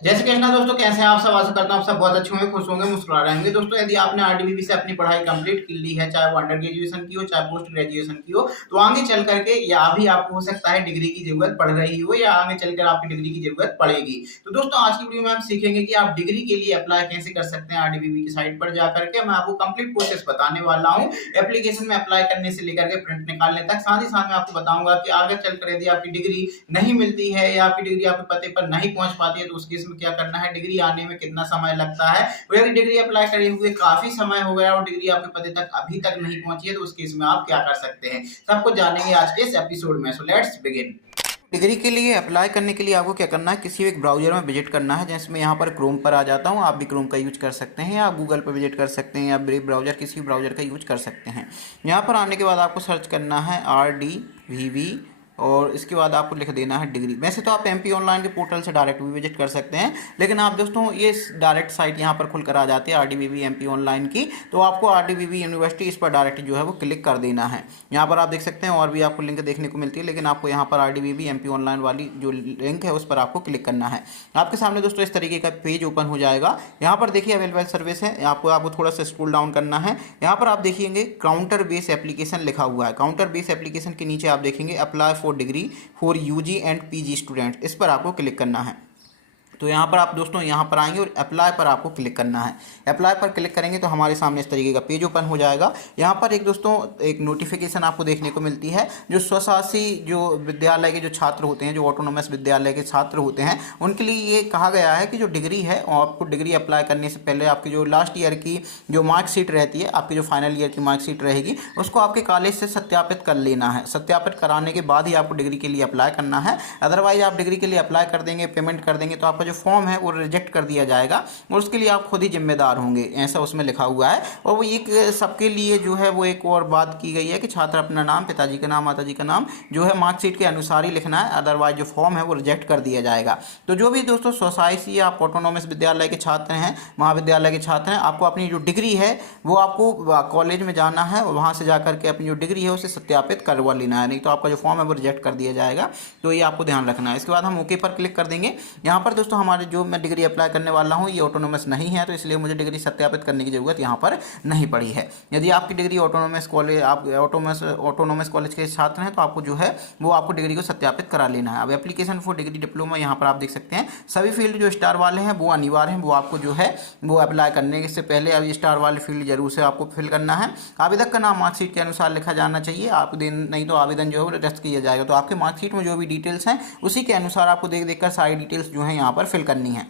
जय श्री कृष्णा दोस्तों, कैसे हैं आप सब। आशा करता हूं आप सब बहुत अच्छे होंगे, खुश होंगे, मुस्कुरा रहे होंगे। दोस्तों यदि आपने आरडीबीबी से अपनी पढ़ाई कंप्लीट कर ली है, चाहे वो अंडर ग्रेजुएशन की हो चाहे पोस्ट ग्रेजुएशन की हो, तो आगे चल करके या अभी आपको हो सकता है डिग्री की जरूरत पड़ रही हो या आगे चलकर आपकी डिग्री की जरूरत पड़ेगी। तो दोस्तों आज की वीडियो में हम सीखेंगे कि आप डिग्री के लिए अप्लाई कैसे कर सकते हैं। आरडीबीबी की साइट पर जाकर के मैं आपको कंप्लीट प्रोसेस बताने वाला हूँ, एप्लीकेशन में अप्लाई करने से लेकर के प्रिंट निकालने तक। साथ ही साथ मैं आपको बताऊंगा कि आगे चलकर यदि आपकी डिग्री नहीं मिलती है या आपकी डिग्री आपके पते पर नहीं पहुंच पाती है तो उस केस में क्या करना है, डिग्री आने में कितना समय लगता है, और यदि डिग्री अप्लाई करे हुए काफी समय हो गया और डिग्री आपके पते तक अभी तक नहीं पहुंची है तो उस केस में आप क्या कर सकते हैं, सब कुछ जानेंगे आज के इस एपिसोड में। So let's begin. डिग्री के लिए अप्लाई करने के लिए आपको क्या करना है, किसी एक ब्राउजर में विजिट करना है। जैसे मैं यहाँ पर क्रोम पर आ जाता हूँ, आप भी क्रोम का यूज कर सकते हैं या आप गूगल पर विजिट कर सकते हैं या ब्रेव ब्राउजर किसी ब्राउजर का यूज कर सकते हैं। यहाँ पर आने के बाद आपको सर्च करना है RDVV और इसके बाद आपको लिख देना है डिग्री। वैसे तो आप MP ऑनलाइन के पोर्टल से डायरेक्ट भी विजिट कर सकते हैं, लेकिन आप दोस्तों ये डायरेक्ट साइट यहाँ पर खुलकर आ जाती है RDVV MP ऑनलाइन की, तो आपको RDVV यूनिवर्सिटी इस पर डायरेक्ट जो है वो क्लिक कर देना है। यहाँ पर आप देख सकते हैं और भी आपको लिंक देखने को मिलती है, लेकिन आपको यहाँ पर RDVV MP ऑनलाइन वाली जो लिंक है उस पर आपको क्लिक करना है। आपके सामने दोस्तों इस तरीके का पेज ओपन हो जाएगा। यहाँ पर देखिए अवेलेबल सर्विस है, आपको थोड़ा सा स्क्रॉल डाउन करना है। यहाँ पर आप देखिएंगे काउंटर बेस एप्लीकेशन लिखा हुआ है। काउंटर बेस एप्लीकेशन के नीचे आप देखेंगे apply for degree for UG and PG student, इस पर आपको क्लिक करना है। तो यहाँ पर आप दोस्तों यहाँ पर आएंगे और अप्लाई पर आपको क्लिक करना है। अप्लाई पर क्लिक करेंगे तो हमारे सामने इस तरीके का पेज ओपन हो जाएगा। यहाँ पर एक दोस्तों एक नोटिफिकेशन आपको देखने को मिलती है। जो स्वशासी जो विद्यालय के जो छात्र होते हैं, जो ऑटोनोमस विद्यालय के छात्र होते हैं, उनके लिए ये कहा गया है कि जो डिग्री है और आपको डिग्री अप्लाई करने से पहले आपकी जो लास्ट ईयर की जो मार्कशीट रहती है, आपकी जो फाइनल ईयर की मार्कशीट रहेगी, उसको आपके कॉलेज से सत्यापित कर लेना है। सत्यापित कराने के बाद ही आपको डिग्री के लिए अप्लाई करना है। अदरवाइज आप डिग्री के लिए अप्लाई कर देंगे, पेमेंट कर देंगे, तो आपका जो फॉर्म है वो रिजेक्ट कर दिया जाएगा और उसके लिए आप खुद ही जिम्मेदार होंगे, ऐसा उसमें लिखा हुआ है। और वो एक सबके लिए जो है वो एक और बात की गई है कि छात्र अपना नाम, पिताजी का नाम, माताजी का नाम जो है मार्कशीट के अनुसार ही लिखना है, अदरवाइज जो फॉर्म है वो रिजेक्ट कर दिया जाएगा। तो जो भी दोस्तों सोसाइटी या ऑटोनोमस विद्यालय के छात्र हैं, महाविद्यालय के छात्र हैं, आपको अपनी जो डिग्री है वो आपको कॉलेज में जाना है और वहाँ से जाकर के अपनी जो डिग्री है उसे सत्यापित करवा लेना है, नहीं तो आपका जो फॉर्म है वो रिजेक्ट कर दिया जाएगा। तो ये आपको ध्यान रखना है। इसके बाद हम ओके पर क्लिक कर देंगे। यहाँ पर दोस्तों हमारे जो मैं डिग्री अप्लाई करने वाला हूँ ये ऑटोनोमस नहीं है, तो इसलिए मुझे डिग्री सत्यापित करने की जरूरत यहाँ पर नहीं पड़ी है। यदि आपकी डिग्री ऑटोनोमस कॉलेज, आप ऑटोनोमस कॉलेज के छात्र हैं, तो आपको जो है वो आपको डिग्री को सत्यापित करा लेना है। अब एप्लीकेशन फॉर डिग्री डिप्लोमा यहाँ पर आप देख सकते हैं सभी फील्ड जो स्टार वाले हैं वो अनिवार्य हैं, वो आपको जो है वो अप्लाई करने से पहले अभी स्टार वाले फील्ड जरूर से आपको फिल करना है। आवेदक का नाम मार्कशीट के अनुसार लिखा जाना चाहिए, आप नहीं तो आवेदन जो है वो रद्द किया जाएगा। तो आपके मार्कशीट में जो भी डिटेल्स हैं उसी के अनुसार आपको देख देखकर सारी डिटेल्स जो है यहाँ पर फिल करनी है।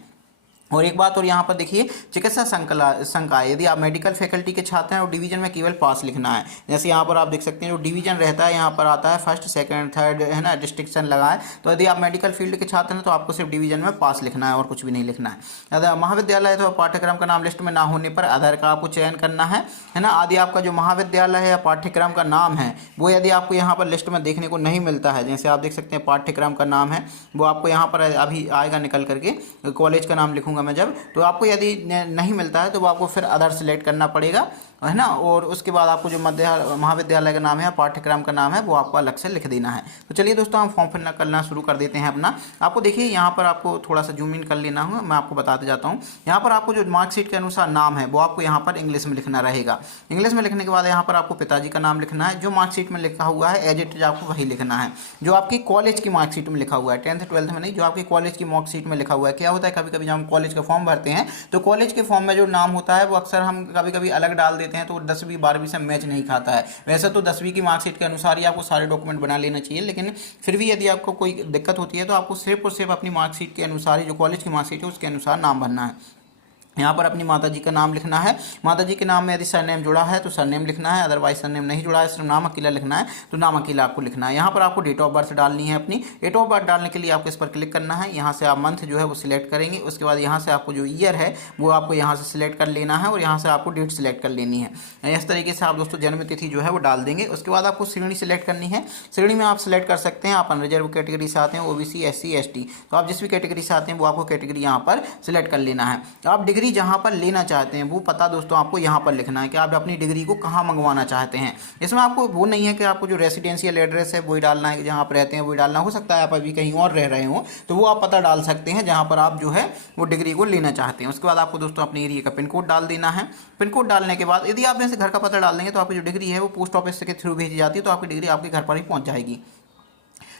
और एक बात और यहाँ पर देखिए चिकित्सा संकाय, यदि आप मेडिकल फैकल्टी के छात्र हैं और डिवीजन में केवल पास लिखना है। जैसे यहाँ पर आप देख सकते हैं जो डिवीजन रहता है यहाँ पर आता है फर्स्ट, सेकंड, थर्ड, है ना, डिस्ट्रिक्शन लगा है। तो यदि आप मेडिकल फील्ड के छात्र हैं तो आपको सिर्फ डिवीजन में पास लिखना है और कुछ भी नहीं लिखना है। यदि महाविद्यालय तो पाठ्यक्रम का नाम लिस्ट में ना होने पर आधार का आपको चयन करना है ना। आदि आपका जो महाविद्यालय है या पाठ्यक्रम का नाम है वो यदि आपको यहाँ पर लिस्ट में देखने को नहीं मिलता है, जैसे आप देख सकते हैं पाठ्यक्रम का नाम है वो आपको यहाँ पर अभी आएगा निकल करके, कॉलेज का नाम लिखूंगा मैं जब, तो आपको यदि नहीं मिलता है तो वो आपको फिर अदर सेलेक्ट करना पड़ेगा, है ना। और उसके बाद आपको जो महाविद्यालय का नाम है, पाठ्यक्रम का नाम है, वो आपको अलग से लिख देना है। तो चलिए दोस्तों हम फॉर्म फिल करना शुरू कर देते हैं अपना। आपको देखिए यहाँ पर आपको थोड़ा सा जूम इन कर लेना है, मैं आपको बताते जाता हूँ। यहाँ पर आपको जो मार्कशीट के अनुसार नाम है वो आपको यहाँ पर इंग्लिश में लिखना रहेगा। इंग्लिश में लिखने के बाद यहाँ पर आपको पिताजी का नाम लिखना है, जो मार्कशीट में लिखा हुआ है एज इट इज आपको वही लिखना है, जो आपकी कॉलेज की मार्कशीट में लिखा हुआ है, 10th 12th में नहीं, जो आपकी कॉलेज की मार्कशीट में लिखा हुआ है। क्या होता है कभी कभी जब हम कॉलेज का फॉर्म भरते हैं तो कॉलेज के फॉर्म में जो नाम होता है वो अक्सर हम कभी कभी अलग डाल देते हैं, तो 10वीं 12वीं से मैच नहीं खाता है। वैसे तो 10वीं की मार्कशीट के अनुसार ही आपको सारे डॉक्यूमेंट बना लेना चाहिए, लेकिन फिर भी यदि आपको कोई दिक्कत होती है तो आपको सिर्फ और सिर्फ अपनी मार्कशीट के अनुसार ही, जो कॉलेज की मार्कशीट है उसके अनुसार नाम भरना है। यहाँ पर अपनी माताजी का नाम लिखना है। माताजी के नाम में यदि सरनेम जुड़ा है तो सरनेम लिखना है, अदरवाइज सरनेम नहीं जुड़ा है, सिर्फ नाम अकेला लिखना है तो नाम अकेला आपको लिखना है। यहाँ पर आपको डेट ऑफ बर्थ डालनी है अपनी। डेट ऑफ बर्थ डालने के लिए आपको इस पर क्लिक करना है। यहाँ से आप मंथ जो है वो सिलेक्ट करेंगे। उसके बाद यहाँ से आपको जो ईयर है वो आपको यहाँ से सिलेक्ट कर लेना है और यहाँ से आपको डेट सिलेक्ट कर लेनी है। इस तरीके से आप दोस्तों जन्म तिथि जो है वो डाल देंगे। उसके बाद आपको श्रेणी सिलेक्ट करनी है। श्रेणी में आप सिलेक्ट कर सकते हैं, आप अनरिजर्व कैटेगरी से आते हैं, OBC SC ST, तो आप जिस भी कैटेगरी से आते हैं वो आपको कैटेगरी यहाँ पर सिलेक्ट कर लेना है। आप डिग्री डिग्री जहाँ पर लेना चाहते हैं वो पता दोस्तों आपको यहाँ पर लिखना है कि आप अपनी डिग्री को कहाँ मंगवाना चाहते हैं। इसमें आपको वो नहीं है कि आपको जो रेसिडेंशियल एड्रेस है वही डालना है, जहाँ आप रहते हैं वही डालना। हो सकता है आप अभी कहीं और रह रहे हो तो वो आप पता डाल सकते हैं जहाँ पर आप जो है वो डिग्री को लेना चाहते हैं। उसके बाद आपको दोस्तों अपने एरिया का पिन कोड डाल देना है। पिन कोड डालने के बाद यदि आप जैसे घर का पता डाल देंगे तो आपकी जो डिग्री है वो पोस्ट ऑफिस के थ्रू भेजी जाती है, तो आपकी डिग्री आपके घर पर ही पहुँच जाएगी।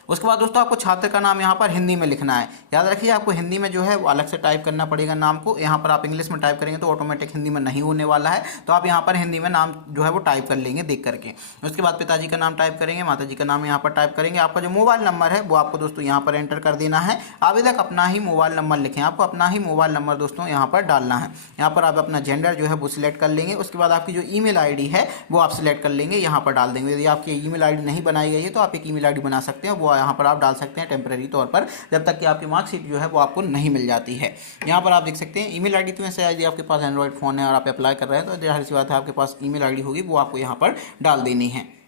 उसके बाद दोस्तों आपको छात्र का नाम यहाँ पर हिंदी में लिखना है। याद रखिए आपको हिंदी में जो है वो अलग से टाइप करना पड़ेगा नाम को। यहाँ पर आप इंग्लिश में टाइप करेंगे तो ऑटोमेटिक हिंदी में नहीं होने वाला है, तो आप यहाँ पर हिंदी में नाम जो है वो टाइप कर लेंगे देख करके। उसके बाद पिताजी का नाम टाइप करेंगे, माता जी का नाम यहाँ पर टाइप करेंगे। आपका जो मोबाइल नंबर है वो आपको दोस्तों यहाँ पर एंटर कर देना है। आवेदक अपना ही मोबाइल नंबर लिखें, आपको अपना ही मोबाइल नंबर दोस्तों यहाँ पर डालना है। यहाँ पर आप अपना जेंडर जो है वो सिलेक्ट कर लेंगे। उसके बाद आपकी जो ईमेल आईडी है वो आप सिलेक्ट कर लेंगे, यहाँ पर डाल देंगे। यदि आपकी ईमेल आईडी नहीं बनाई गई है तो आप एक ईमेल आईडी बना सकते हैं, वो यहाँ पर आप डाल सकते हैं टेम्परेरी तौर पर, जब तक कि आपकी मार्कशीट जो है वो आपको नहीं मिल जाती है। यहाँ पर आप देख सकते हैं ईमेल आईडी तो वैसे यदि आपके पास एंड्रॉइड फ़ोन है और आप अप्लाई कर रहे हैं तो जाहिर सी बात है आपके पास ईमेल आईडी होगी, वो आपको यहाँ पर डाल देनी है।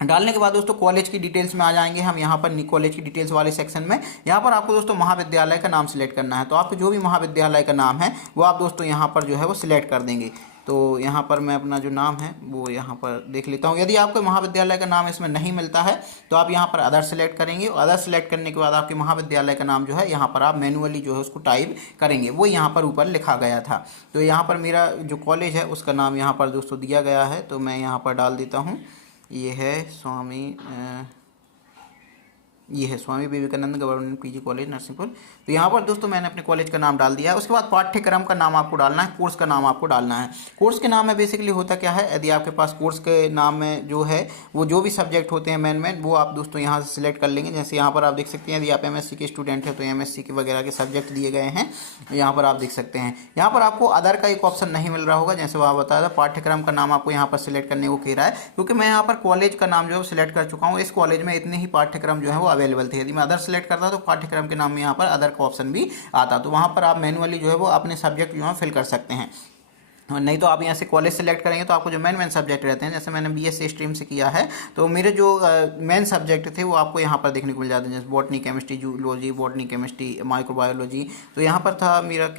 डालने के बाद दोस्तों कॉलेज की डिटेल्स में आ जाएंगे हम। यहाँ पर कॉलेज की डिटेल्स वाले सेक्शन में यहाँ पर आपको दोस्तों महाविद्यालय का नाम सिलेक्ट करना है। तो आपको जो भी महाविद्यालय का नाम है वो आप दोस्तों यहाँ पर जो है वो सिलेक्ट कर देंगे। तो यहाँ पर मैं अपना जो नाम है वो यहाँ पर देख लेता हूँ। यदि आपको महाविद्यालय का नाम इसमें नहीं मिलता है तो आप यहाँ पर अदर सेलेक्ट करेंगे। अदर सेलेक्ट करने के बाद आपके महाविद्यालय का नाम जो है यहाँ पर आप मैनुअली जो है उसको टाइप करेंगे, वो यहाँ पर ऊपर लिखा गया था। तो यहाँ पर मेरा जो कॉलेज है उसका नाम यहाँ पर दोस्तों दिया गया है, तो मैं यहाँ पर डाल देता हूँ। ये है Swami Vivekananda government PG college Narsinghpur. तो यहाँ पर दोस्तों मैंने अपने कॉलेज का नाम डाल दिया है। उसके बाद पाठ्यक्रम का नाम आपको डालना है, कोर्स का नाम आपको डालना है। कोर्स के नाम में बेसिकली होता क्या है, यदि आपके पास कोर्स के नाम में जो है वो जो भी सब्जेक्ट होते हैं मेन वो आप दोस्तों यहाँ से सिलेक्ट कर लेंगे। जैसे यहाँ पर आप देख सकते हैं यदि आप एमएससी के स्टूडेंट हैं तो एमएससी के वगैरह के सब्जेक्ट दिए गए हैं, यहाँ पर आप देख सकते हैं। यहाँ पर आपको अदर का एक ऑप्शन नहीं मिल रहा होगा, जैसे वहाँ बताया था पाठ्यक्रम का नाम आपको यहाँ पर सिलेक्ट करने को कह रहा है, क्योंकि मैं यहाँ पर कॉलेज का नाम जो है सिलेक्ट कर चुका हूँ। इस कॉलेज में इतने ही पाठ्यक्रम जो है वो अवेलेबल थे। यदि मैं अदर सेलेक्ट करता तो पाठ्यक्रम के नाम में यहाँ पर अदर का ऑप्शन भी आता, तो वहाँ पर आप मैनुअली जो है वो अपने सब्जेक्ट जो है फिल कर सकते हैं। नहीं तो आप यहाँ से कॉलेज सेलेक्ट करेंगे तो आपको जो मेन सब्जेक्ट रहते हैं, जैसे मैंने बीएससी स्ट्रीम से किया है तो मेरे जो मेन सब्जेक्ट थे वो आपको यहाँ पर देखने को मिल जाते हैं, जैसे botany, chemistry, zoology, botany, chemistry, microbiology. तो यहाँ पर था मेरा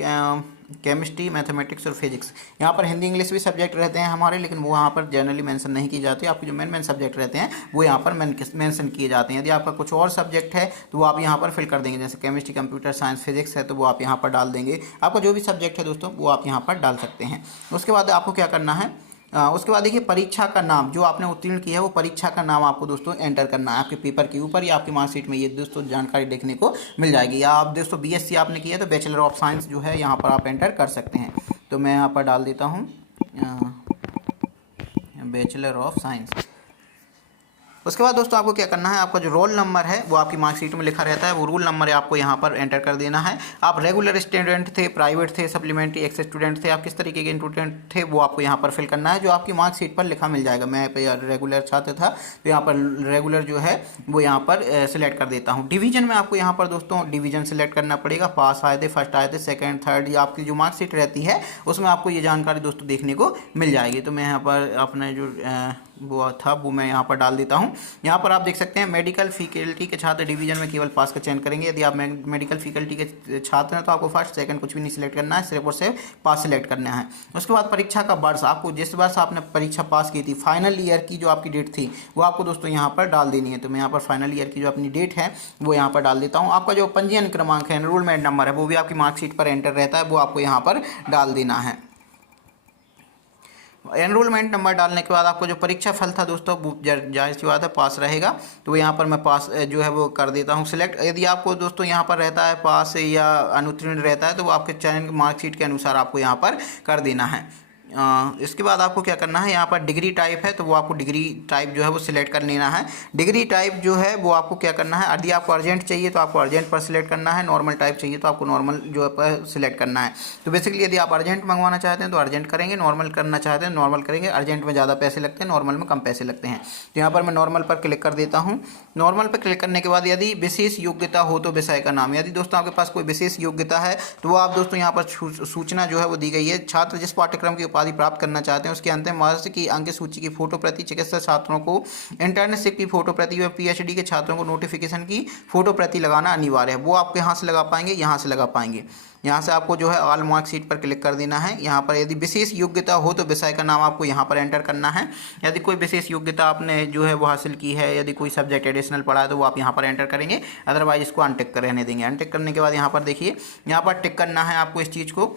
केमिस्ट्री, मैथमेटिक्स और फिजिक्स। यहाँ पर हिंदी इंग्लिश भी सब्जेक्ट रहते हैं हमारे, लेकिन वो यहाँ पर जनरली मेंशन नहीं की जाती। आपके जो मेन सब्जेक्ट रहते हैं वो यहाँ पर मेंशन किए जाते हैं। यदि आपका कुछ और सब्जेक्ट है तो वो आप यहाँ पर फिल कर देंगे, जैसे केमिस्ट्री, कंप्यूटर साइंस, फिजिक्स है तो वो आप यहाँ पर डाल देंगे। आपका जो भी सब्जेक्ट है दोस्तों वो आप यहाँ पर डाल सकते हैं। उसके बाद आपको क्या करना है, उसके बाद देखिए परीक्षा का नाम जो आपने उत्तीर्ण किया है वो परीक्षा का नाम आपको दोस्तों एंटर करना है आपके पेपर के ऊपर, या आपकी मार्कशीट में ये दोस्तों जानकारी देखने को मिल जाएगी। या आप दोस्तों बीएससी आपने किया है तो बैचलर ऑफ साइंस जो है यहाँ पर आप एंटर कर सकते हैं। तो मैं यहाँ पर डाल देता हूँ बैचलर ऑफ साइंस। उसके बाद दोस्तों आपको क्या करना है, आपका जो रोल नंबर है वो आपकी मार्कशीट में लिखा रहता है, वो रोल नंबर आपको यहाँ पर एंटर कर देना है। आप रेगुलर स्टूडेंट थे, प्राइवेट थे, सप्लीमेंट्री, एक्सेस स्टूडेंट थे, आप किस तरीके के स्टूडेंट थे वो आपको यहाँ पर फिल करना है, जो आपकी मार्कशीट पर लिखा मिल जाएगा। मैं रेगुलर छात्र था तो यहाँ पर रेगुलर जो है वो यहाँ पर सिलेक्ट कर देता हूँ। डिवीजन में आपको यहाँ पर दोस्तों डिवीजन सिलेक्ट करना पड़ेगा, पास आए थे, फर्स्ट आए थे, सेकेंड, थर्ड, या आपकी जो मार्कशीट रहती है उसमें आपको ये जानकारी दोस्तों देखने को मिल जाएगी। तो मैं यहाँ पर अपने जो वो था वो मैं यहाँ पर डाल देता हूँ। यहाँ पर आप देख सकते हैं मेडिकल फैकल्टी के छात्र डिवीजन में केवल पास का चयन करेंगे। यदि आप मेडिकल फैकल्टी के छात्र हैं तो आपको फर्स्ट सेकंड कुछ भी नहीं सिलेक्ट करना है, सिर्फ और सिर्फ पास सिलेक्ट करना है। उसके बाद परीक्षा का वर्ष, आपको जिस वर्ष आपने परीक्षा पास की थी, फाइनल ईयर की जो आपकी डेट थी वो आपको दोस्तों यहाँ पर डाल देनी है। तो मैं यहाँ पर फाइनल ईयर की जो अपनी डेट है वो यहाँ पर डाल देता हूँ। आपका जो पंजीयन क्रमांक है, एनरोलमेंट नंबर है, वो भी आपकी मार्कशीट पर एंटर रहता है, वो आपको यहाँ पर डाल देना है। एनरोलमेंट नंबर डालने के बाद आपको जो परीक्षा फल था दोस्तों जाहिर सी बात है पास रहेगा, तो यहाँ पर मैं पास जो है वो कर देता हूँ सिलेक्ट। यदि आपको दोस्तों यहाँ पर रहता है पास या अनुत्तीर्ण रहता है तो वो आपके चयन मार्कशीट के अनुसार आपको यहाँ पर कर देना है। इसके बाद आपको क्या करना है, यहाँ पर डिग्री टाइप है तो वो आपको डिग्री टाइप जो है वो सिलेक्ट कर लेना है। डिग्री टाइप जो है वो आपको क्या करना है, यदि आपको अर्जेंट चाहिए तो आपको अर्जेंट पर सिलेक्ट करना है, नॉर्मल टाइप चाहिए तो आपको नॉर्मल जो है पर सिलेक्ट करना है। तो बेसिकली यदि आप अर्जेंट मंगवाना चाहते हैं तो अर्जेंट करेंगे, नॉर्मल करना चाहते हैं नॉर्मल करेंगे। अर्जेंट में ज़्यादा पैसे लगते हैं, नॉर्मल में कम पैसे लगते हैं। तो यहाँ पर मैं नॉर्मल पर क्लिक कर देता हूँ। नॉर्मल पर क्लिक करने के बाद यदि विशेष योग्यता हो तो विषय का नाम, यदि दोस्तों आपके पास कोई विशेष योग्यता है तो वो आप दोस्तों यहाँ पर सूचना जो है वो दी गई है, छात्र जिस पाठ्यक्रम की उपाधि प्राप्त करना चाहते हैं उसके अंतिम वर्ष की अंक सूची की फोटो प्रति, चिकित्सा छात्रों को इंटर्नशिप की फोटो प्रति और पीएचडी के छात्रों को नोटिफिकेशन की फोटो प्रति लगाना अनिवार्य है। वो आप यहाँ से लगा पाएंगे, यहाँ से लगा पाएंगे। यहाँ से आपको जो है ऑल मार्कशीट पर क्लिक कर देना है। यहाँ पर यदि विशेष योग्यता हो तो विषय का नाम आपको यहाँ पर एंटर करना है। यदि कोई विशेष योग्यता आपने जो है वो हासिल की है, यदि कोई सब्जेक्ट एडिशनल पढ़ा है तो वो आप यहाँ पर एंटर करेंगे, अदरवाइज इसको अनटिक कर रहने देंगे। अनटिक करने के बाद यहाँ पर देखिए, यहाँ पर टिक करना है आपको इस चीज़ को।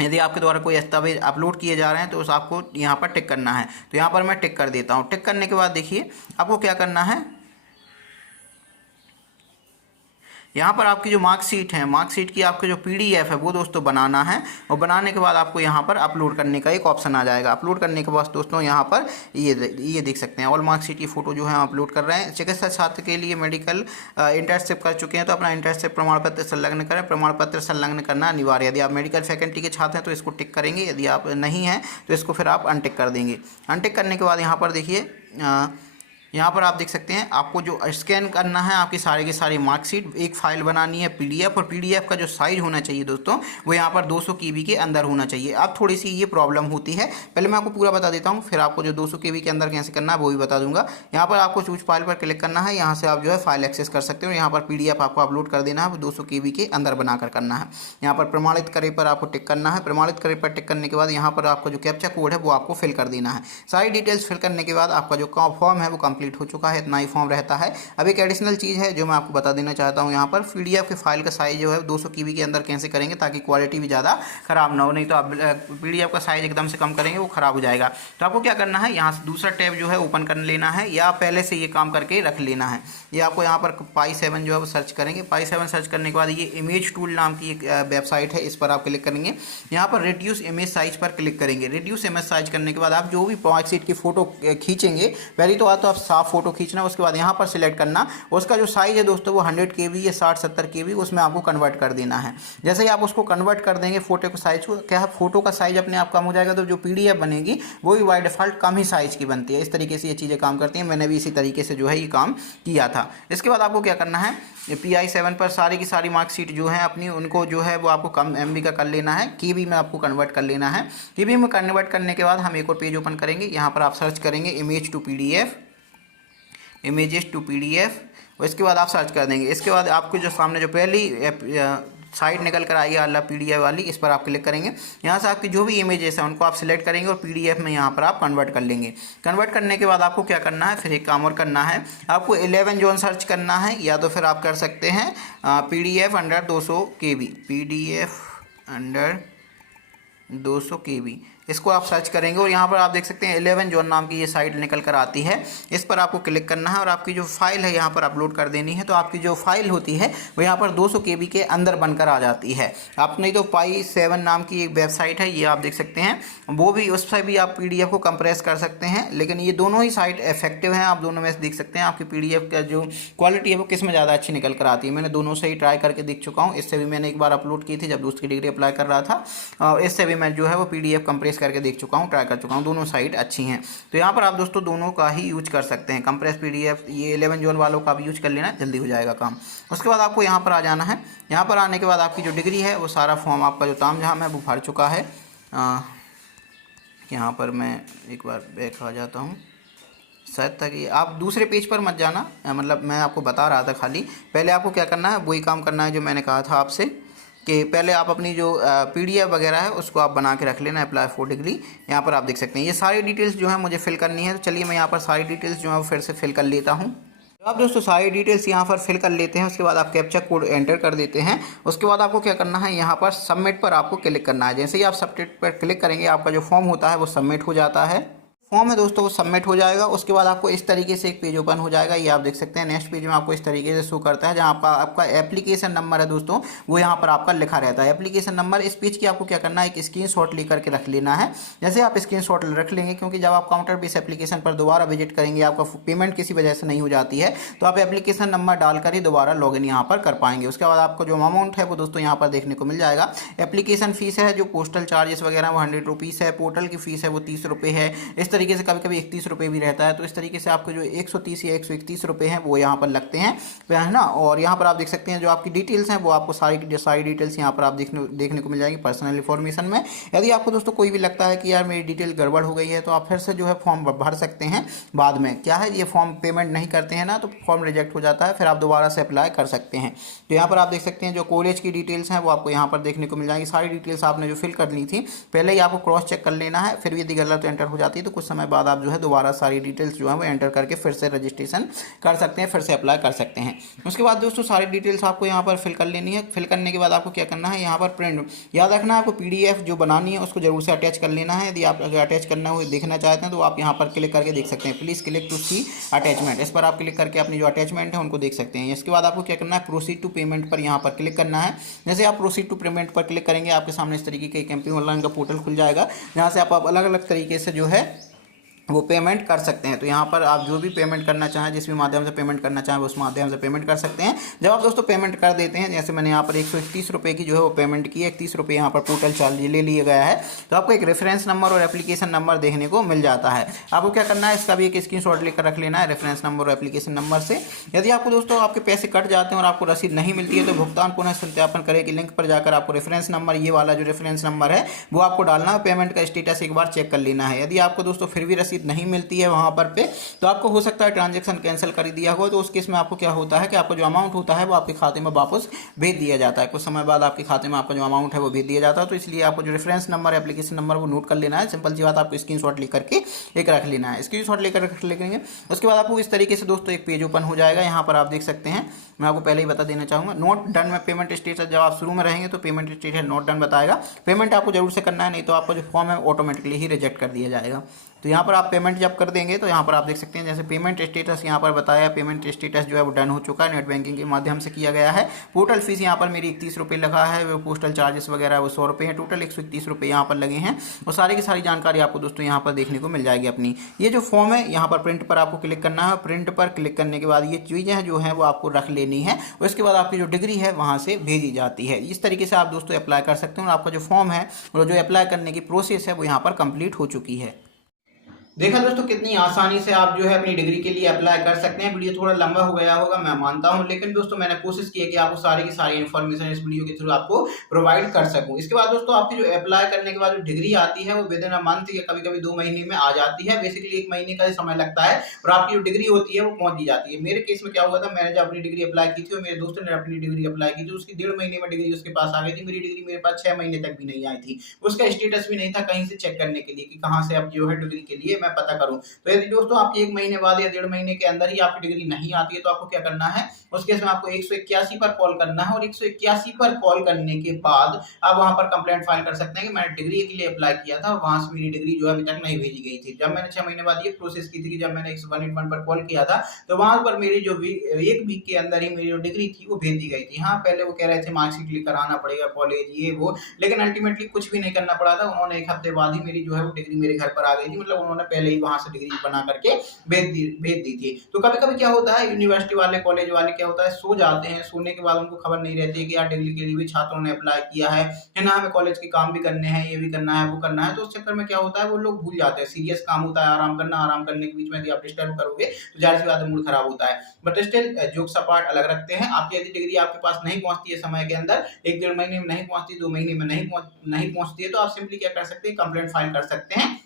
यदि आपके द्वारा कोई दस्तावेज अपलोड किए जा रहे हैं तो उस आपको यहाँ पर टिक करना है। तो यहाँ पर मैं टिक कर देता हूँ। टिक करने के बाद देखिए आपको क्या करना है, यहाँ पर आपकी जो मार्कशीट है, मार्कशीट की आपके जो पीडीएफ है वो दोस्तों बनाना है। और बनाने के बाद आपको यहाँ पर अपलोड करने का एक ऑप्शन आ जाएगा। अपलोड करने के बाद दोस्तों यहाँ पर ये देख सकते हैं ऑल मार्कशीट की फ़ोटो जो है हम अपलोड कर रहे हैं। चिकित्सा छात्र के लिए मेडिकल इंटर्नशिप कर चुके हैं तो अपना इंटर्नशिप प्रमाण पत्र संलग्न करें। प्रमाण पत्र संलग्न करना अनिवार्य। यदि आप मेडिकल फैकल्टी के छात्र हैं तो इसको टिक करेंगे, यदि आप नहीं हैं तो इसको फिर आप अनटिक कर देंगे। अनटिक करने के बाद यहाँ पर देखिए, यहाँ पर आप देख सकते हैं आपको जो स्कैन करना है आपकी सारी की सारी मार्कशीट, एक फाइल बनानी है पीडीएफ, और पीडीएफ का जो साइज होना चाहिए दोस्तों वो यहाँ पर 200 KB के अंदर होना चाहिए। अब थोड़ी सी ये प्रॉब्लम होती है, पहले मैं आपको पूरा बता देता हूँ, फिर आपको जो 200 KB के अंदर कैसे करना है वो भी बता दूंगा। यहाँ पर आपको चूज फाइल पर क्लिक करना है, यहाँ से आप जो है फाइल एक्सेस कर सकते हो। यहाँ पर पीडीएफ आपको अपलोड कर देना है, वो 200 KB के अंदर बनाकर करना है। यहाँ पर प्रमाणित करे पर आपको टिक करना है। प्रमाणित करे पर टिक करने के बाद यहाँ पर आपका जो कैप्चा कोड है वो आपको फिल कर देना है। सारी डिटेल्स फिल करने के बाद आपका जो फॉर्म है वो कंप्लीट हो चुका है। इतना ही फॉर्म रहता है। अब एक एडिशनल चीज़ है जो मैं आपको बता देना चाहता हूँ, यहाँ पर पीडीएफ के फाइल का साइज जो है 200 KB के अंदर कैसे करेंगे ताकि क्वालिटी भी ज़्यादा खराब ना हो, नहीं तो आप पीडीएफ का साइज एकदम से कम करेंगे वो खराब हो जाएगा। तो आपको क्या करना है, यहाँ से दूसरा टैब जो है ओपन कर लेना है, या पहले से ये काम करके रख लेना है। ये आपको यहाँ पर Pi7 जो है वो सर्च करेंगे। Pi7 सर्च करने के बाद ये इमेज टूल नाम की एक वेबसाइट है, इस पर आप क्लिक करेंगे। यहाँ पर रिड्यूस इमेज साइज पर क्लिक करेंगे। रिड्यूस इमेज साइज करने के बाद आप जो भी मार्कशीट की फोटो खींचेंगे, पहली तो आप साफ फोटो खींचना, उसके बाद यहाँ पर सिलेक्ट करना, उसका जो साइज है दोस्तों वो 100 KB या 60-70 KB उसमें आपको कन्वर्ट कर देना है। जैसे ही आप उसको कन्वर्ट कर देंगे फोटो के साइज को, क्या है फोटो का साइज अपने आप कम हो जाएगा, तो जो पीडीएफ बनेगी वो भी by default come he size की बनती है। इस तरीके से ये चीज़ें काम करती हैं। मैंने भी इसी तरीके से जो है ये काम किया था। इसके बाद आपको क्या करना है, Pi7 पर सारी की सारी मार्कशीट जो है अपनी उनको जो है वो आपको कम MB का कर लेना है, KB में आपको कन्वर्ट कर लेना है। KB में कन्वर्ट करने के बाद हम एक और पेज ओपन करेंगे। यहाँ पर आप सर्च करेंगे image to PDF, images to PDF, और इसके बाद आप सर्च कर देंगे। इसके बाद आपको जो सामने जो पहली साइट निकल कर आई है अल्लाह पीडीएफ वाली, इस पर आप क्लिक करेंगे। यहाँ से आपकी जो भी इमेजेस हैं उनको आप सिलेक्ट करेंगे और पीडीएफ में यहाँ पर आप कन्वर्ट कर लेंगे। कन्वर्ट करने के बाद आपको क्या करना है, फिर एक काम और करना है, आपको 11 जोन सर्च करना है, या तो फिर आप कर सकते हैं PDF under 200 KB, PDF under 200 KB, इसको आप सर्च करेंगे। और यहाँ पर आप देख सकते हैं 11 जोन नाम की ये साइट निकल कर आती है, इस पर आपको क्लिक करना है और आपकी जो फाइल है यहाँ पर अपलोड कर देनी है। तो आपकी जो फाइल होती है वो यहाँ पर 200 KB के अंदर बनकर आ जाती है। आप नहीं तो Pi7 नाम की एक वेबसाइट है, ये आप देख सकते हैं, वो भी उस पर भी आप PDF को कंप्रेस कर सकते हैं, लेकिन ये दोनों ही साइट इफेक्टिव हैं। आप दोनों में से देख सकते हैं आपकी PDF का जो क्वालिटी है वो किस में ज़्यादा अच्छी निकल कर आती है। मैंने दोनों से ही ट्राई करके देख चुका हूँ। इससे भी मैंने एक बार अपलोड की थी जब दूसरी डिग्री अप्लाई कर रहा था, और इससे भी मैं जो है वो PDF कंप्रेस करके देख चुका हूँ, ट्राई कर चुका हूँ, दोनों साइट अच्छी हैं। तो यहाँ पर आप दोस्तों दोनों का ही यूज कर सकते हैं। कंप्रेस PDF ये 11 जोन वालों का भी यूज कर लेना, जल्दी हो जाएगा काम। उसके बाद आपको यहाँ पर आ जाना है। यहाँ पर आने के बाद आपकी जो डिग्री है वो सारा फॉर्म आपका जो तामझाम है वो भर चुका है। यहाँ पर मैं एक बार बैक आ जाता हूँ, शायद तक ये आप दूसरे पेज पर मत जाना, मतलब मैं आपको बता रहा था खाली। पहले आपको क्या करना है, वही काम करना है जो मैंने कहा था आपसे, कि पहले आप अपनी जो PDF वगैरह है उसको आप बना के रख लेना, अप्लाई फॉर डिग्री। यहाँ पर आप देख सकते हैं ये सारी डिटेल्स जो है मुझे फिल करनी है। तो चलिए मैं यहाँ पर सारी डिटेल्स जो है वो फिर से फिल कर लेता हूँ। तो आप दोस्तों सारी डिटेल्स यहाँ पर फिल कर लेते हैं। उसके बाद आप कैप्चा कोड एंटर कर देते हैं। उसके बाद आपको क्या करना है, यहाँ पर सबमिट पर आपको क्लिक करना है। जैसे ही आप सबमिट पर क्लिक करेंगे आपका जो फॉर्म होता है वो सबमिट हो जाता है। फॉर्म है दोस्तों वो सबमिट हो जाएगा। उसके बाद आपको इस तरीके से एक पेज ओपन हो जाएगा, ये आप देख सकते हैं। नेक्स्ट पेज में आपको इस तरीके से शो करता है, जहाँ आपका एप्लीकेशन नंबर है दोस्तों वो यहाँ पर आपका लिखा रहता है। एप्लीकेशन नंबर इस पेज की आपको क्या करना है, एक स्क्रीनशॉट लेकर के रख लेना है। जैसे आप स्क्रीनशॉट रख लेंगे, क्योंकि जब आप काउंटर बेस एप्लीकेशन पर दोबारा विजिट करेंगे, आपका पेमेंट किसी वजह से नहीं हो जाती है, तो आप एप्लीकेशन नंबर डालकर ही दोबारा लॉगिन यहाँ पर कर पाएंगे। उसके बाद आपको जो अमाउंट है वो दोस्तों यहाँ पर देखने को मिल जाएगा। एप्लीकेशन फीस है, जो पोस्टल चार्जेस वगैरह वो 100 रुपीज़ है। पोर्टल की फीस है वो 30 रुपये है। इस तरीके से कभी कभी 31 रुपये भी रहता है। तो इस तरीके से आपको जो 130 या 131 रुपये हैं वो यहाँ पर लगते हैं, है ना। और यहाँ पर आप देख सकते हैं जो आपकी डिटेल्स हैं वो आपको सारी डिटेल्स यहाँ पर आप देखने को मिल जाएंगी पर्सनल इन्फॉर्मेशन में। यदि आपको दोस्तों कोई भी लगता है कि यार मेरी डिटेल गड़बड़ हो गई है तो आप फिर से जो है फॉर्म भर सकते हैं। बाद में क्या है, ये फॉर्म पेमेंट नहीं करते हैं ना तो फॉर्म रिजेक्ट हो जाता है, फिर आप दोबारा से अप्लाई कर सकते हैं। तो यहाँ पर आप देख सकते हैं जो कॉलेज की डिटेल्स हैं वो आपको यहाँ पर देखने को मिल जाएंगी। सारी डिटेल्स आपने जो फिल कर ली थी पहले ही आपको क्रॉस चेक कर लेना है, फिर यदि गलत एंटर हो जाती है तो कुछ समय बाद आप जो है दोबारा सारी डिटेल्स जो है वो एंटर करके फिर से रजिस्ट्रेशन कर सकते हैं, फिर से अप्लाई कर सकते हैं। उसके बाद दोस्तों सारी डिटेल्स आपको यहाँ पर फिल कर लेनी है। फिल करने के बाद आपको क्या करना है, यहाँ पर प्रिंट याद रखना है आपको PDF जो बनानी है उसको जरूर से अटैच कर लेना है। यदि आप अगर अटैच करना हो देखना चाहते हैं तो आप यहाँ पर क्लिक करके देख सकते हैं, please click to see attachment, इस पर आप क्लिक करके अपनी जो अटैचमेंट है उनको देख सकते हैं। इसके बाद आपको क्या करना है, प्रोसीड टू पेमेंट पर यहाँ पर क्लिक करना है। जैसे आप प्रोसीड टू पेमेंट पर क्लिक करेंगे आपके सामने इस तरीके का कैंपेन ऑनलाइन का पोर्टल खुल जाएगा, जहाँ से आप अलग अलग तरीके से जो है वो पेमेंट कर सकते हैं। तो यहाँ पर आप जो भी पेमेंट करना चाहें, जिस भी माध्यम से पेमेंट करना चाहें उस माध्यम से पेमेंट कर सकते हैं। जब आप दोस्तों पेमेंट कर देते हैं, जैसे मैंने यहाँ पर 131 रुपये की जो है वो पेमेंट की, 31 रुपये यहाँ पर टोटल चार्ज ले लिया गया है, तो आपको एक रेफरेंस नंबर और एप्लीकेशन नंबर देखने को मिल जाता है। आपको क्या करना है, इसका भी एक स्क्रीनशॉट लेकर रख लेना है रेफरेंस नंबर और एप्लीकेशन नंबर से। यदि आपको दोस्तों आपके पैसे कट जाते हैं और आपको रसीद नहीं मिलती है तो भुगतान पुनः सत्यापन करें कि लिंक पर जाकर आपको रेफरेंस नंबर, ये वाला जो रेफरेंस नंबर है वो आपको डालना है। पेमेंट का स्टेटस एक बार चेक कर लेना है। यदि आपको दोस्तों फिर भी रसीद नहीं मिलती है वहाँ पर पे, तो आपको हो सकता है ट्रांजैक्शन कैंसिल कर दिया हो। तो उस केस में आपको क्या होता है कि आपका जो अमाउंट होता है वो आपके खाते में वापस भेज दिया जाता है। कुछ समय बाद आपके खाते में आपका जो अमाउंट है वो भेज दिया जाता है। तो इसलिए आपको जो रेफरेंस नंबर एप्लीकेशन नंबर वो नोट कर लेना है। सिंपल सी बात, आपको स्क्रीनशॉट लेकर के एक रख लेना है। स्क्रीनशॉट लेकर रख लेंगे उसके बाद आपको इस तरीके से दोस्तों एक पेज ओपन हो जाएगा। यहाँ पर आप देख सकते हैं, मैं आपको पहले ही बता देना चाहूँगा, नोट डन में पेमेंट स्टेटस, जब आप शुरू में रहेंगे तो पेमेंट स्टेटस नोट डन बताएगा। पेमेंट आपको जरूर से करना है, नहीं तो आपका जो फॉर्म है ऑटोमेटिकली ही रिजेक्ट कर दिया जाएगा। तो यहाँ पर आप पेमेंट जब कर देंगे तो यहाँ पर आप देख सकते हैं जैसे पेमेंट स्टेटस यहाँ पर बताया, पेमेंट स्टेटस जो है वो डन हो चुका है, नेट बैंकिंग के माध्यम से किया गया है। पोर्टल फीस यहाँ पर मेरी 31 रुपये लगा है, वो पोस्टल चार्जेस वगैरह वो 100 रुपये हैं, टोटल 131 रुपये यहाँ पर लगे हैं। और सारी की सारी जानकारी आपको दोस्तों यहाँ पर देखने को मिल जाएगी अपनी। ये जो फॉर्म है यहाँ पर प्रिंट पर आपको क्लिक करना है। प्रिंट पर क्लिक करने के बाद ये चीज़ें जो हैं वो आपको रख लेनी है। उसके बाद आपकी जो डिग्री है वहाँ से भेजी जाती है। इस तरीके से आप दोस्तों अप्लाई कर सकते हैं और आपका जो फॉर्म है और जो अप्लाई करने की प्रोसेस है वो यहाँ पर कंप्लीट हो चुकी है। देखा दोस्तों कितनी आसानी से आप जो है अपनी डिग्री के लिए अप्लाई कर सकते हैं। वीडियो थोड़ा लंबा हो गया होगा मैं मानता हूं, लेकिन दोस्तों मैंने कोशिश की है कि आपको सारी की सारी इन्फॉर्मेशन इस वीडियो के थ्रू आपको प्रोवाइड कर सकूं। इसके बाद दोस्तों आपकी जो अप्लाई करने के बाद जो डिग्री आती है वो विद इन अ मंथ या कभी कभी 2 महीने में आ जाती है। बेसिकली 1 महीने का समय लगता है और आपकी जो डिग्री होती है वो पहुंच दी जाती है। मेरे केस में क्या हुआ था, मैंने जब अपनी डिग्री अप्लाई की थी और मेरे दोस्तों ने अपनी डिग्री अप्लाई की थी, उसकी 1.5 महीने में डिग्री उसके पास आ गई थी। मेरी डिग्री मेरे पास 6 महीने तक भी नहीं आई थी। उसका स्टेटस भी नहीं था कहीं से चेक करने के लिए कि कहाँ से अब जो है डिग्री के लिए मैं पता करूँ। तो यदि दोस्तों आपकी 1 महीने बाद या 1.5 महीने के अंदर ही आपकी डिग्री नहीं आती है तो आपको क्या करना है, उस केस में आपको 181 पर कॉल करना है। और 181 पर कॉल करने के बाद आप वहां पर कंप्लेंट फाइल कर सकते हैं कि मैंने डिग्री के लिए अप्लाई किया था और वहां से मेरी डिग्री जो है अभी तक नहीं भेजी गई थी। जब मैंने 6 महीने बाद ये प्रोसेस की थी कि जब मैंने 181 पर कॉल किया था तो वहां पर मेरी जो 1 वीक के अंदर ही मेरी जो डिग्री थी वो भेज दी गई थी। हाँ, पहले वो कह रहे थे मार्कशीट लेकर आना पड़ेगा कॉलेज ये वो, लेकिन अल्टीमेटली कुछ भी नहीं करना पड़ा था। उन्होंने 1 हफ्ते बाद ही मेरी जो है वो डिग्री मेरे घर पर आ गई थी। मतलब उन्होंने पहले ही वहां से डिग्री बना करके भेज दी थी। तो कभी कभी क्या होता है, यूनिवर्सिटी वाले कॉलेज वाले क्या होता है, सो जाते हैं, सोने के बाद उनको खबर नहीं रहती है कि यार डिग्री के लिए भी छात्रों ने अप्लाई किया है ना, हमें कॉलेज के काम भी करने हैं, ये भी करना है वो करना है। तो उस चक्कर में क्या होता है वो लोग भूल जाते हैं, सीरियस काम होता है आराम करना, आराम करने के बीच में यदि आप डिस्टर्ब करोगे तो जाहिर सी बात है मूड खराब होता है। बट स्टिल जोक सा पार्ट अलग रखते हैं। आपकी यदि डिग्री आपके पास नहीं पहुंचती है समय के अंदर, 1-1.5 महीने में नहीं पहुंचती, 2 महीने में नहीं पहुंचती है, तो आप सिंपली क्या कर सकते हैं, कंप्लेंट फाइल कर सकते हैं।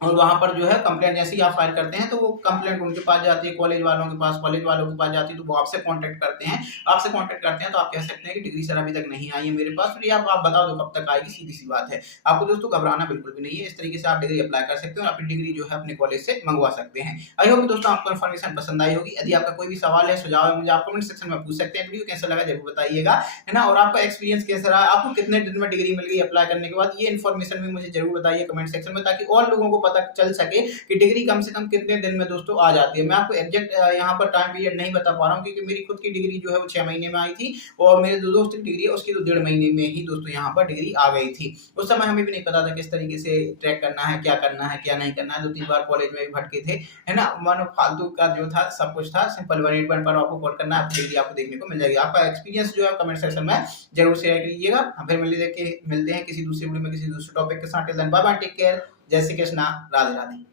और वहां पर जो है कंप्लेंट जैसे ही आप फाइल करते हैं तो वो कंप्लेंट उनके पास जाती है, कॉलेज वालों के पास, कॉलेज वालों के पास जाती है, तो वो आपसे कांटेक्ट करते हैं। तो आप कह सकते हैं कि डिग्री सर अभी तक नहीं आई है मेरे पास, फिर आप बता दो कब तक आएगी, सीधी सी बात है। आपको दोस्तों घबराना बिल्कुल भी नहीं है। इस तरीके से आप डिग्री अप्लाई कर सकते हैं और अपनी डिग्री जो है अपने कॉलेज से मंगवा सकते हैं। आई होप दोस्तों आपको इन्फॉर्मेशन पसंद आई होगी। यदि आपका कोई भी सवाल है, सुझाव है, मुझे आप कमेंट सेक्शन में पूछ सकते हैं। वीडियो कैसा लगा जरूर बताइएगा, है ना। और आपका एक्सपीरियंस कैसा रहा, आपको कितने दिन में डिग्री मिल गई अप्लाई करने के बाद, ये इन्फॉर्मेशन भी मुझे जरूर बताइए कमेंट सेक्शन में, ताकि और लोगों को पता चल सके कि डिग्री कम से कम कितने दिन में दोस्तों आ जाती है। मैं आपको एग्जैक्ट यहाँ पर टाइम पीरियड नहीं बता पा रहा हूँ, क्योंकि मेरी खुद की डिग्री जो है वो 6 महीने में आई थी और मेरे जो दोस्त की डिग्री है उसकी तो 1.5 महीने में ही दोस्तों यहाँ पर डिग्री आ गई थी। उस समय हमें भी नहीं पता था किस तरीके से ट्रैक करना है, क्या करना है, क्या नहीं करना है। 2-3 बार कॉलेज में भी भटके थे, है ना। मानो फालतू का जो था सब कुछ था। सिंपल 181 पर आपको कॉल करना है, आपकी डिग्री आपको देखने को मिल जाएगी। आपका एक्सपीरियंस जो है कमेंट सेक्शन में जरूर शेयर कीजिएगा। फिर मिलते हैं किसी दूसरे वीडियो में किसी दूसरे टॉपिक के साथ। बाय बाय, टेक केयर, जय श्री कृष्णा, राधे राधे।